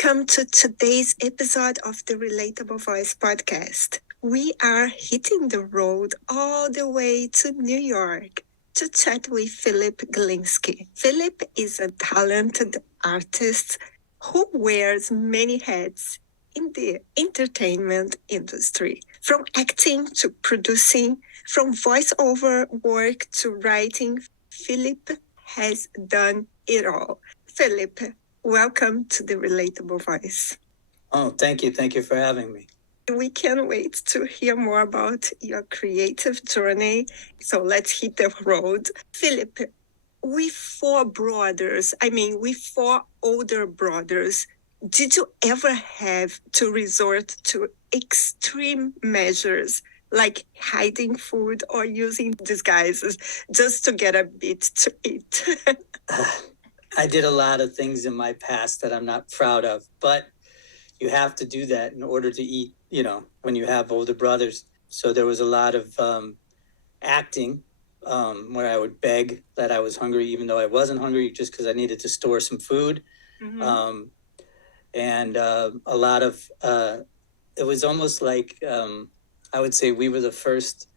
Welcome to today's episode of the Relatable Voice podcast. We are hitting the road all the way to New York to chat with Philip Galinsky. Philip is a talented artist who wears many hats in the entertainment industry, from acting to producing, from voiceover work to writing. Philip has done it all. Philip, welcome to the Relatable Voice. Oh, thank you. Thank you for having me. We can't wait to hear more about your creative journey. So let's hit the road. Philip, with four older brothers, did you ever have to resort to extreme measures like hiding food or using disguises just to get a bit to eat? I did a lot of things in my past that I'm not proud of, but you have to do that in order to eat, when you have older brothers. So there was a lot of acting where I would beg that I was hungry, even though I wasn't hungry, just because I needed to store some food. Mm-hmm. And a lot of, it was almost like, I would say we were the first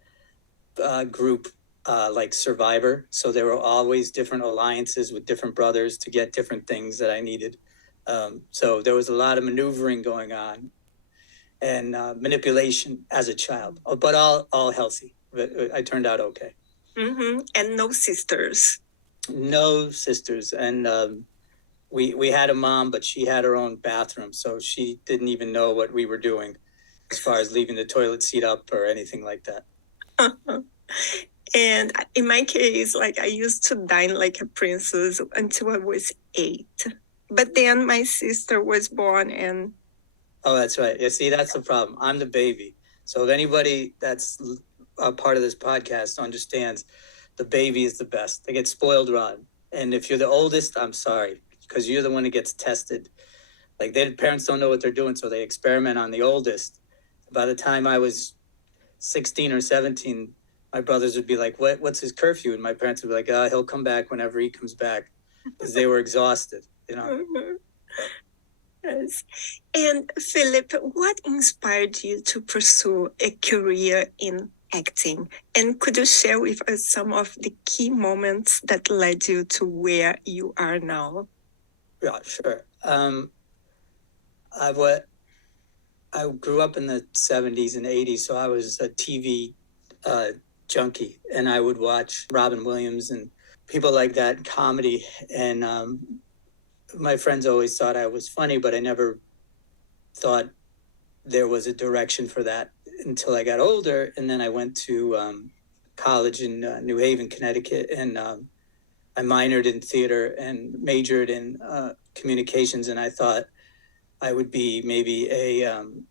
group like Survivor. So there were always different alliances with different brothers to get different things that I needed. So there was a lot of maneuvering going on and manipulation as a child, but all healthy. I turned out okay. Mm-hmm. And no sisters. No sisters. And we had a mom, but she had her own bathroom. So she didn't even know what we were doing as far as leaving the toilet seat up or anything like that. And in my case, I used to dine like a princess until I was 8. But then my sister was born and... Oh, that's right. Yeah, see, that's the problem. I'm the baby. So if anybody that's a part of this podcast understands, the baby is the best. They get spoiled rotten. And if you're the oldest, I'm sorry, because you're the one that gets tested. Like, their parents don't know what they're doing, so they experiment on the oldest. By the time I was 16 or 17, my brothers would be like, what's his curfew? And my parents would be like, he'll come back whenever he comes back, because they were exhausted, Mm-hmm. Yes. And Philip, what inspired you to pursue a career in acting? And could you share with us some of the key moments that led you to where you are now? Yeah, sure. I grew up in the 70s and 80s, so I was a TV junkie, and I would watch Robin Williams and people like that in comedy. And my friends always thought I was funny, but I never thought there was a direction for that until I got older. And then I went to college in New Haven, Connecticut, and I minored in theater and majored in communications. And I thought I would be maybe an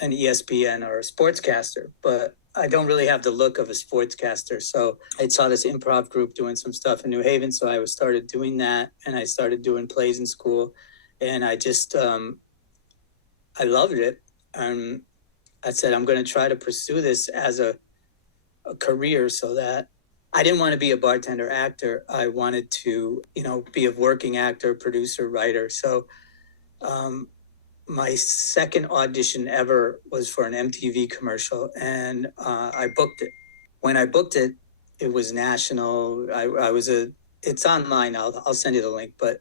ESPN or a sportscaster, but I don't really have the look of a sportscaster. So I saw this improv group doing some stuff in New Haven. So I started doing that, and I started doing plays in school, and I just, I loved it. I said, I'm going to try to pursue this as a career, so that I didn't want to be a bartender actor. I wanted to, be a working actor, producer, writer. So, my second audition ever was for an MTV commercial, and I booked it. When I booked it, it was national. It's online. I'll send you the link, but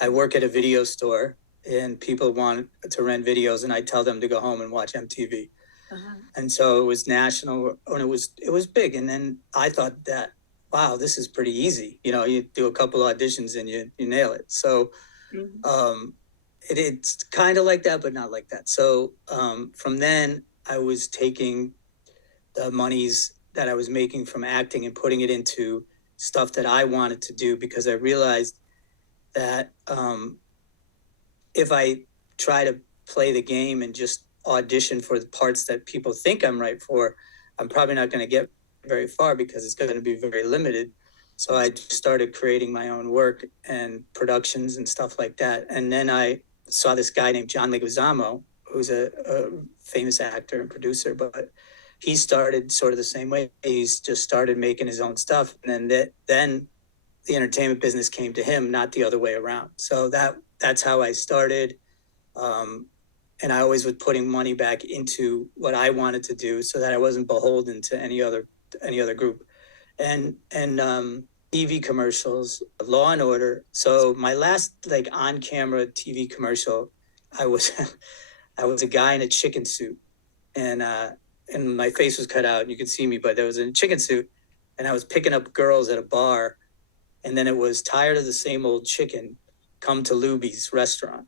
I work at a video store, and people want to rent videos, and I tell them to go home and watch MTV. Uh-huh. And so it was national, and it was big. And then I thought that, wow, this is pretty easy. You do a couple auditions and you nail it. So, mm-hmm. It's kind of like that, but not like that. So from then, I was taking the monies that I was making from acting and putting it into stuff that I wanted to do, because I realized that if I try to play the game and just audition for the parts that people think I'm right for, I'm probably not going to get very far, because it's going to be very limited. So I started creating my own work and productions and stuff like that. And then I saw this guy named John Leguizamo, who's a famous actor and producer, but he started sort of the same way. He's just started making his own stuff. And then the entertainment business came to him, not the other way around. So that's how I started. And I always was putting money back into what I wanted to do so that I wasn't beholden to any other group. And TV commercials, Law and Order. So my last like on camera TV commercial, I was I was a guy in a chicken suit, and my face was cut out and you could see me, but I was in a chicken suit, and I was picking up girls at a bar, and then it was tired of the same old chicken, come to Luby's restaurant.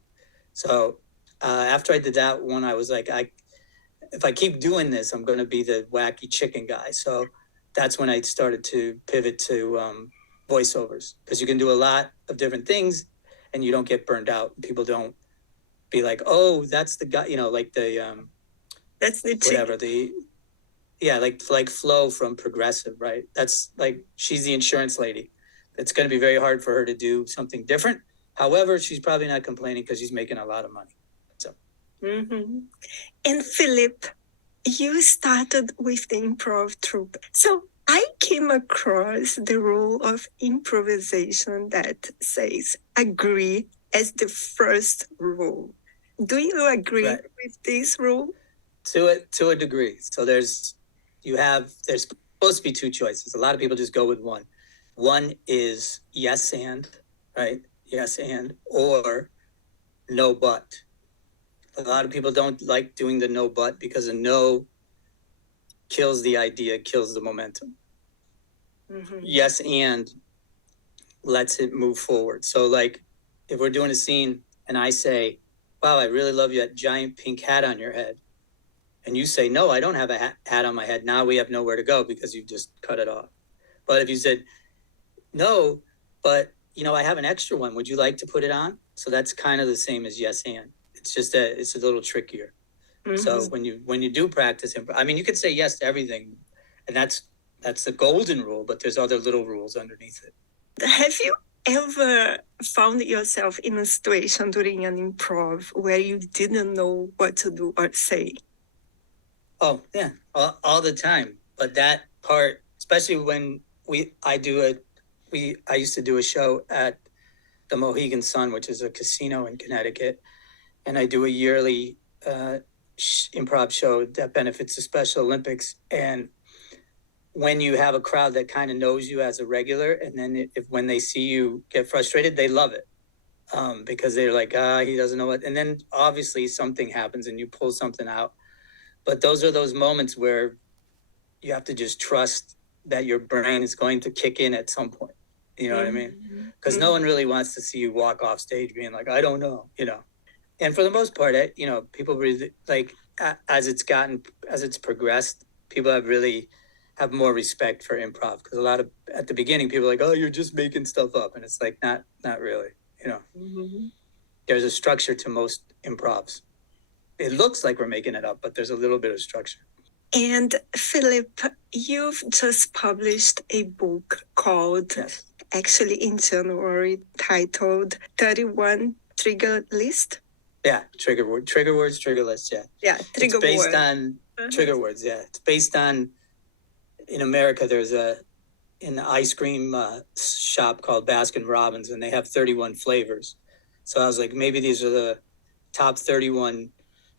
So after I did that one, I was like, if I keep doing this, I'm going to be the wacky chicken guy. So that's when I started to pivot to voiceovers, because you can do a lot of different things and you don't get burned out. People don't be like, oh, that's the guy, like the That's the whatever the like Flo from Progressive, right? That's like, she's the insurance lady. It's going to be very hard for her to do something different. However, she's probably not complaining because she's making a lot of money. So. Mm-hmm. And Philip, you started with the improv troupe. So I came across the rule of improvisation that says agree as the first rule. Do you agree with this rule? To a degree. So there's supposed to be two choices. A lot of people just go with one. One is yes and, right? Yes and, or no but. A lot of people don't like doing the no but because a no kills the idea, kills the momentum. Mm-hmm. Yes and lets it move forward. So like if we're doing a scene and I say, wow, I really love you, that giant pink hat on your head. And you say, no, I don't have a hat on my head. Now we have nowhere to go because you've just cut it off. But if you said, no, but I have an extra one, would you like to put it on? So that's kind of the same as yes and. It's just that it's a little trickier. Mm-hmm. So when you do practice, you could say yes to everything, and that's the golden rule, but there's other little rules underneath it. Have you ever found yourself in a situation during an improv where you didn't know what to do or say? Oh yeah, all the time. But that part, especially when I used to do a show at the Mohegan Sun, which is a casino in Connecticut, and I do a yearly improv show that benefits the Special Olympics. And when you have a crowd that kind of knows you as a regular, and then when they see you get frustrated, they love it because they're like, he doesn't know what. And then obviously something happens and you pull something out. But those are those moments where you have to just trust that your brain is going to kick in at some point. You know what I mean? Because no one really wants to see you walk off stage being like, I don't know, And for the most part, people really, like, as it's progressed, people have more respect for improv. Because at the beginning, people are like, oh, you're just making stuff up. And it's like, not really, Mm-hmm. There's a structure to most improvs. It looks like we're making it up, but there's a little bit of structure. And Philip, you've just published a book called, actually in January, titled 31 Trigger List. Yeah, trigger words, trigger list, yeah. Yeah, trigger words. It's based on trigger words, yeah. It's based on, in America, there's an ice cream shop called Baskin Robbins, and they have 31 flavors. So I was like, maybe these are the top 31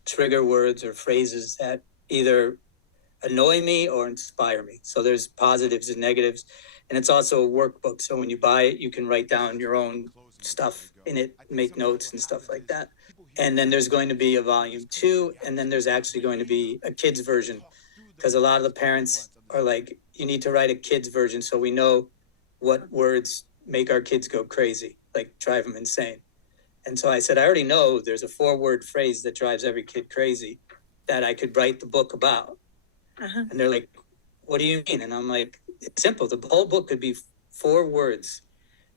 trigger words or phrases that either annoy me or inspire me. So there's positives and negatives. And it's also a workbook. So when you buy it, you can write down your own stuff in it, make notes and stuff like that. And then there's going to be a volume 2. And then there's actually going to be a kid's version, because a lot of the parents are like, you need to write a kid's version so we know what words make our kids go crazy, like drive them insane. And so I said, I already know there's a 4-word phrase that drives every kid crazy that I could write the book about. Uh-huh. And they're like, what do you mean? And I'm like, it's simple. The whole book could be 4 words.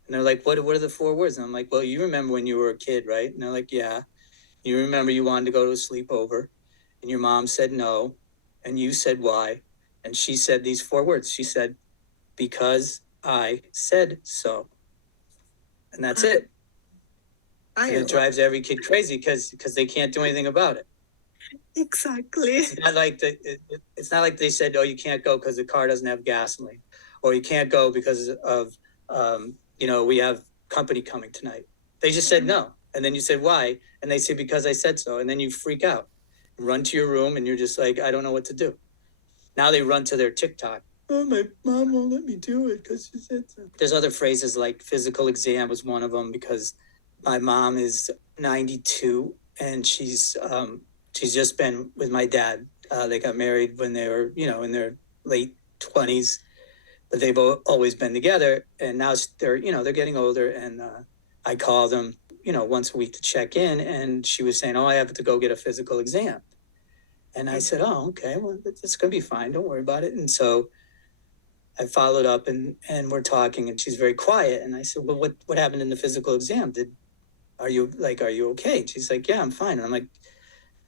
And they're like, what are the 4 words? And I'm like, well, you remember when you were a kid, right? And they're like, yeah. You remember you wanted to go to a sleepover and your mom said no. And you said why? And she said these 4 words. She said, because I said so. And that's it. And it drives every kid crazy because they can't do anything about it. Exactly. It's not like they said, oh, you can't go because the car doesn't have gasoline, or you can't go because of we have company coming tonight. They just said no. And then you say, why? And they say, because I said so. And then you freak out, run to your room, and you're just like, I don't know what to do. Now they run to their TikTok. Oh, my mom won't let me do it because she said so. There's other phrases like physical exam was one of them, because my mom is 92 and she's just been with my dad. They got married when they were, in their late 20s, but they've always been together. And now they're getting older, and I call them, once a week to check in. And she was saying, oh, I have to go get a physical exam. And I said, oh, okay, well, it's going to be fine. Don't worry about it. And so I followed up, and we're talking, and she's very quiet. And I said, well, what happened in the physical exam? Are you okay? And she's like, yeah, I'm fine. And I'm like,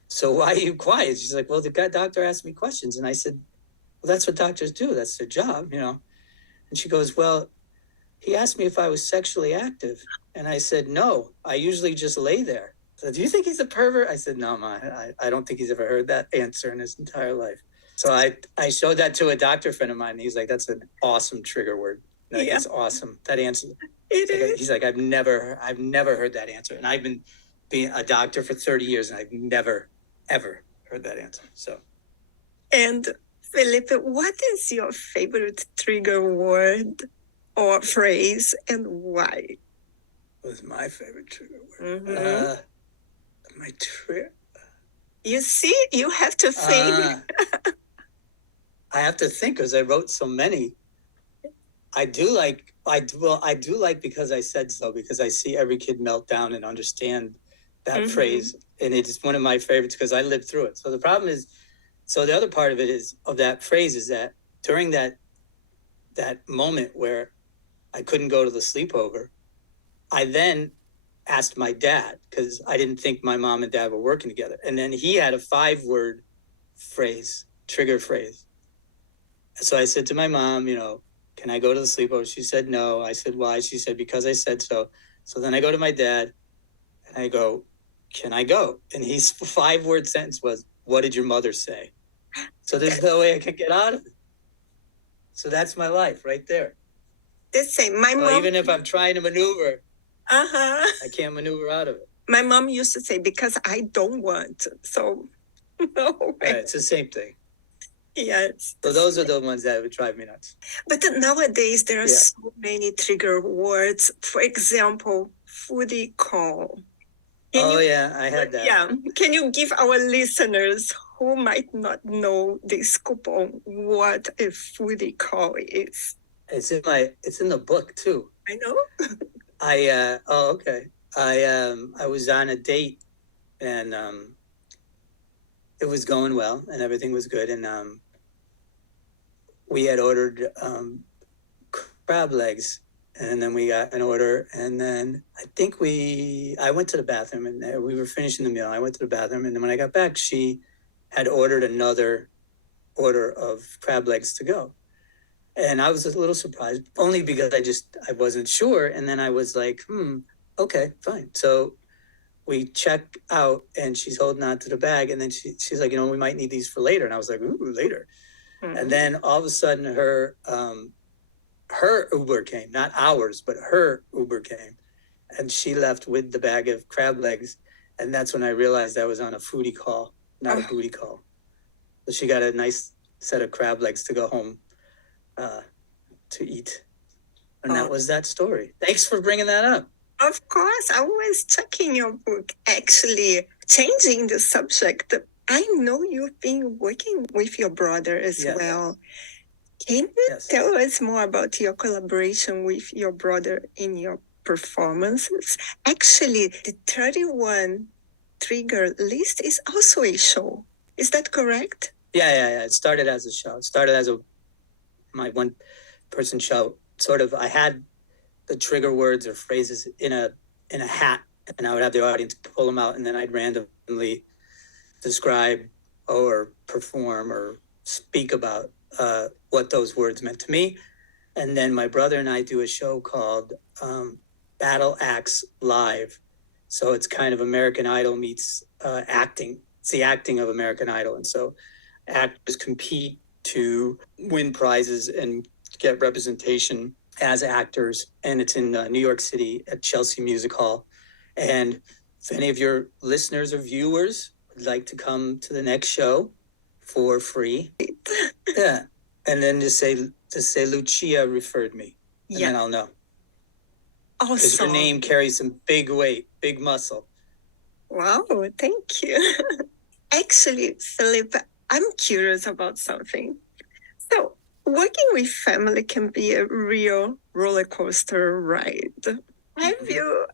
so why are you quiet? She's like, well, the doctor asked me questions. And I said, well, that's what doctors do. That's their job, And she goes, well, he asked me if I was sexually active. And I said, no, I usually just lay there. So, do you think he's a pervert? I said, no, Ma, I don't think he's ever heard that answer in his entire life. So I showed that to a doctor friend of mine. And he's like, that's an awesome trigger word. Like, yeah. It's awesome. That answer. He's like, I've never heard that answer. And I've been being a doctor for 30 years, and I've never, ever heard that answer. So. And Philip, what is your favorite trigger word or phrase, and why? What's my favorite trigger word? Mm-hmm. My trigger. You see, you have to think. I have to think because I wrote so many. I do like because I said so, because I see every kid melt down and understand that phrase. And it's one of my favorites because I lived through it. So the problem is, the other part of it is, of that phrase, is that during that moment where I couldn't go to the sleepover, I then asked my dad, because I didn't think my mom and dad were working together. And then he had a 5-word phrase, trigger phrase. So I said to my mom, can I go to the sleepover? She said no. I said, why? She said, because I said so. So then I go to my dad and I go, can I go? And his 5-word sentence was, what did your mother say? So there's no way I could get out of it. So that's my life right there. The same. My mom, even if I'm trying to maneuver, I can't maneuver out of it. My mom used to say, because I don't want. So, no way. Right, it's the same thing. Yes. So those are the ones that would drive me nuts. But nowadays, there are so many trigger words. For example, foodie call. I had that. Yeah. Can you give our listeners who might not know this coupon what a foodie call is? It's in the book too. I know. Okay. I was on a date, and it was going well and everything was good, and we had ordered crab legs, and then we got an order, and then I went to the bathroom, and we were finishing the meal. I went to the bathroom, and then when I got back, she had ordered another order of crab legs to go. And I was a little surprised, only because I wasn't sure. And then I was like, okay, fine. So we check out, and she's holding on to the bag. And then she's like, we might need these for later. And I was like, ooh, later. Mm-hmm. And then all of a sudden her Uber came, not ours, but her Uber came. And she left with the bag of crab legs. And that's when I realized I was on a foodie call, not a booty call. So she got a nice set of crab legs to go home to eat. And that was that story. Thanks for bringing that up. Of course. I was checking your book, actually changing the subject. I know you've been working with your brother as well. Can you tell us more about your collaboration with your brother in your performances? Actually, the 31 Trigger List is also a show. Is that correct? Yeah. It started as a show. It started as my one-person show. Sort of, I had the trigger words or phrases in a hat, and I would have the audience pull them out, and then I'd randomly describe or perform or speak about what those words meant to me. And then my brother and I do a show called Battle Acts Live. So it's kind of American Idol meets acting. It's the acting of American Idol. And so actors compete to win prizes and get representation as actors. And it's in New York City at Chelsea Music Hall. And if any of your listeners or viewers would like to come to the next show for free, yeah, and then just say Lucia referred me, and then I'll know. Because her name carries some big weight, big muscle. Wow, thank you. Actually, Philip, I'm curious about something. So, working with family can be a real roller coaster ride. Have you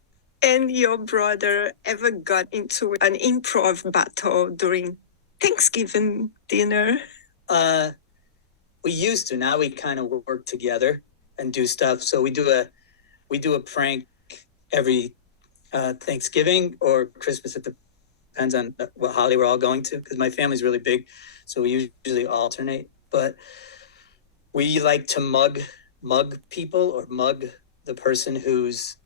and your brother ever got into an improv battle during Thanksgiving dinner? We used to. Now we kind of work together and do stuff. So we do a prank every Thanksgiving or Christmas. It depends on what holiday we're all going to, because my family's really big, so we usually alternate. But we like to mug people or mug the person who's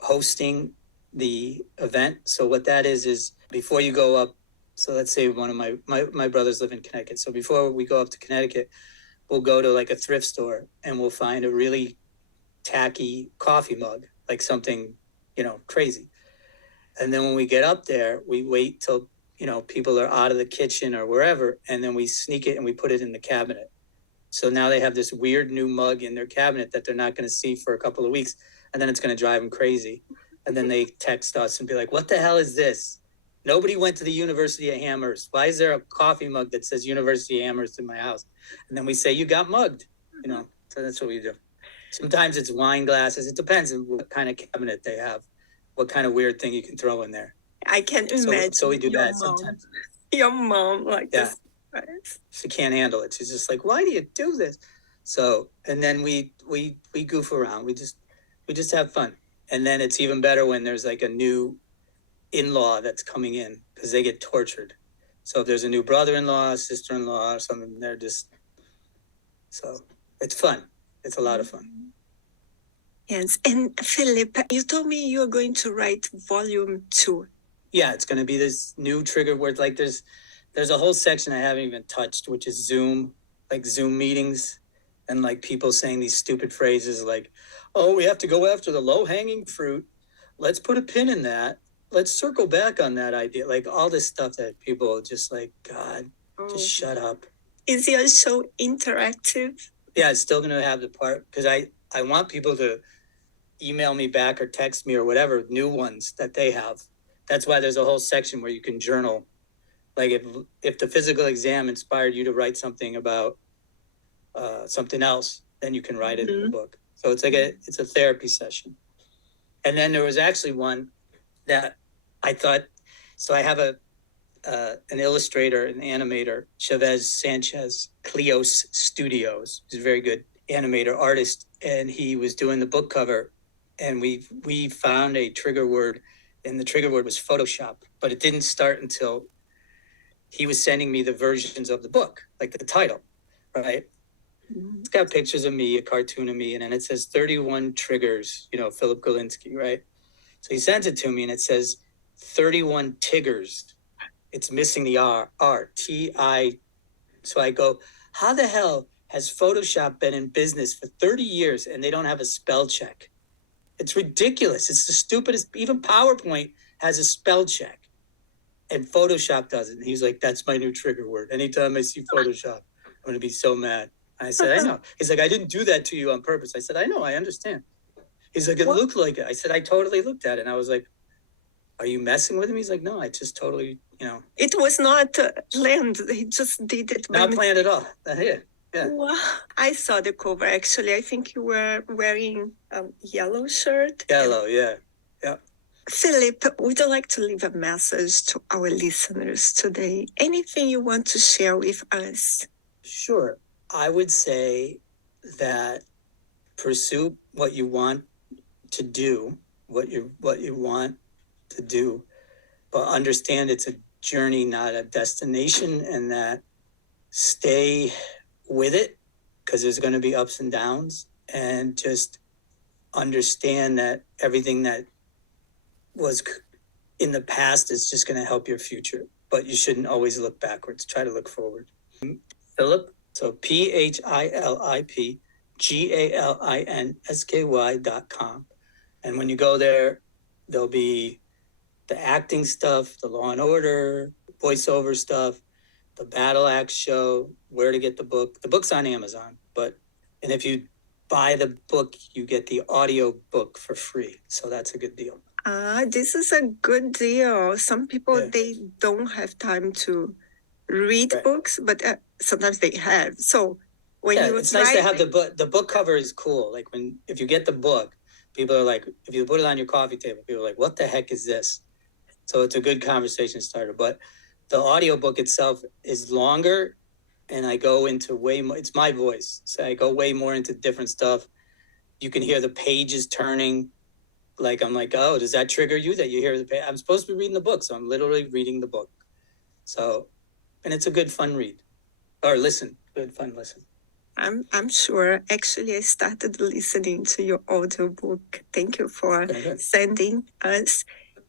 hosting the event. So what that is before you go up. So let's say one of my brothers live in Connecticut. So before we go up to Connecticut, we'll go to like a thrift store and we'll find a really tacky coffee mug, like something, crazy. And then when we get up there, we wait till, people are out of the kitchen or wherever, and then we sneak it and we put it in the cabinet. So now they have this weird new mug in their cabinet that they're not going to see for a couple of weeks, and then it's going to drive them crazy. And then they text us and be like, what the hell is this? Nobody went to the University of Amherst. Why is there a coffee mug that says University of Amherst in my house? And then we say, you got mugged, so that's what we do. Sometimes it's wine glasses. It depends on what kind of cabinet they have, what kind of weird thing you can throw in there. I can imagine. So we do that sometimes. Your mom, like this. She can't handle it. She's just like, why do you do this? So, and then we goof around. We just have fun. And then it's even better when there's like a new in-law that's coming in, because they get tortured. So if there's a new brother-in-law, sister-in-law, or something, so it's fun. It's a lot of fun. Yes. And Philip, you told me you're going to write volume 2. Yeah, it's going to be this new trigger word. Like there's a whole section I haven't even touched, which is Zoom meetings, and like people saying these stupid phrases like, oh, we have to go after the low-hanging fruit. Let's put a pin in that. Let's circle back on that idea. Like all this stuff that people just like, God, just shut up. Is your show interactive? Yeah, it's still going to have the part, because I want people to email me back or text me or whatever, new ones that they have. That's why there's a whole section where you can journal. Like if the physical exam inspired you to write something about something else, then you can write it in the book. So it's like it's a therapy session. And then there was actually one that I thought, so I have an illustrator, an animator, Chavez Sanchez, Cleos Studios. He's a very good animator artist, and he was doing the book cover, and we found a trigger word, and the trigger word was Photoshop, but it didn't start until he was sending me the versions of the book, like the title, right? It's got pictures of me, a cartoon of me, and then it says 31 triggers, Philip Galinsky, right? So he sends it to me, and it says 31 Tiggers. It's missing the R, T-I. So I go, how the hell has Photoshop been in business for 30 years and they don't have a spell check? It's ridiculous. It's the stupidest. Even PowerPoint has a spell check, and Photoshop doesn't. And he's like, that's my new trigger word. Anytime I see Photoshop, I'm going to be so mad. I said, I know. He's like, I didn't do that to you on purpose. I said, I know, I understand. He's like, it looked like it. I said, I totally looked at it. And I was like, are you messing with him? He's like, no, I just totally, It was not planned. He just did it. Not planned at all. Yeah. Wow. I saw the cover, actually. I think you were wearing a yellow shirt. Yellow, yeah. Philip, would you like to leave a message to our listeners today? Anything you want to share with us? Sure. I would say that pursue what you want to do, what you want to do, but understand it's a journey, not a destination, and that stay with it, because there's going to be ups and downs, and just understand that everything that was in the past is just going to help your future, but you shouldn't always look backwards. Try to look forward. Philip, so PhilipGalinsky.com. And when you go there, there'll be the acting stuff, the Law and Order, voiceover stuff, the Battle Axe show, where to get the book. The book's on Amazon, and if you buy the book, you get the audio book for free. So that's a good deal. This is a good deal. Some people, Yeah. they don't have time to read Right. books, but sometimes they have. So when you it's nice to have the book. The book cover is cool. Like if you get the book, people are like, if you put it on your coffee table, people are like, what the heck is this? So it's a good conversation starter. But the audiobook itself is longer, and I go into way more. It's my voice, so I go way more into different stuff. You can hear the pages turning. Like I'm like, oh, does that trigger you that you hear the page? I'm supposed to be reading the book, so I'm literally reading the book. So, and it's a good fun read, or listen, good fun listen. I'm sure. Actually, I started listening to your audiobook. Thank you for sending us.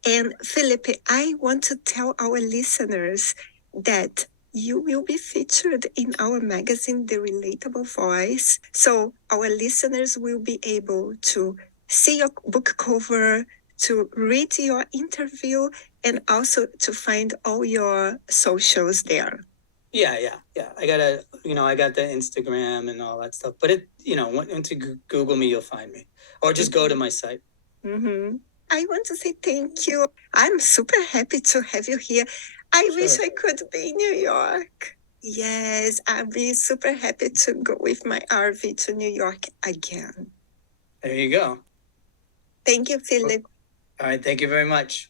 And Felipe, I want to tell our listeners that you will be featured in our magazine, The Relatable Voice. So our listeners will be able to see your book cover, to read your interview, and also to find all your socials there. Yeah. I got the Instagram and all that stuff. But once you Google me, you'll find me, or just go to my site. Mm-hmm. I want to say thank you. I'm super happy to have you here. I wish I could be in New York. Yes, I'd be super happy to go with my RV to New York again. There you go. Thank you, Philip. All right, thank you very much.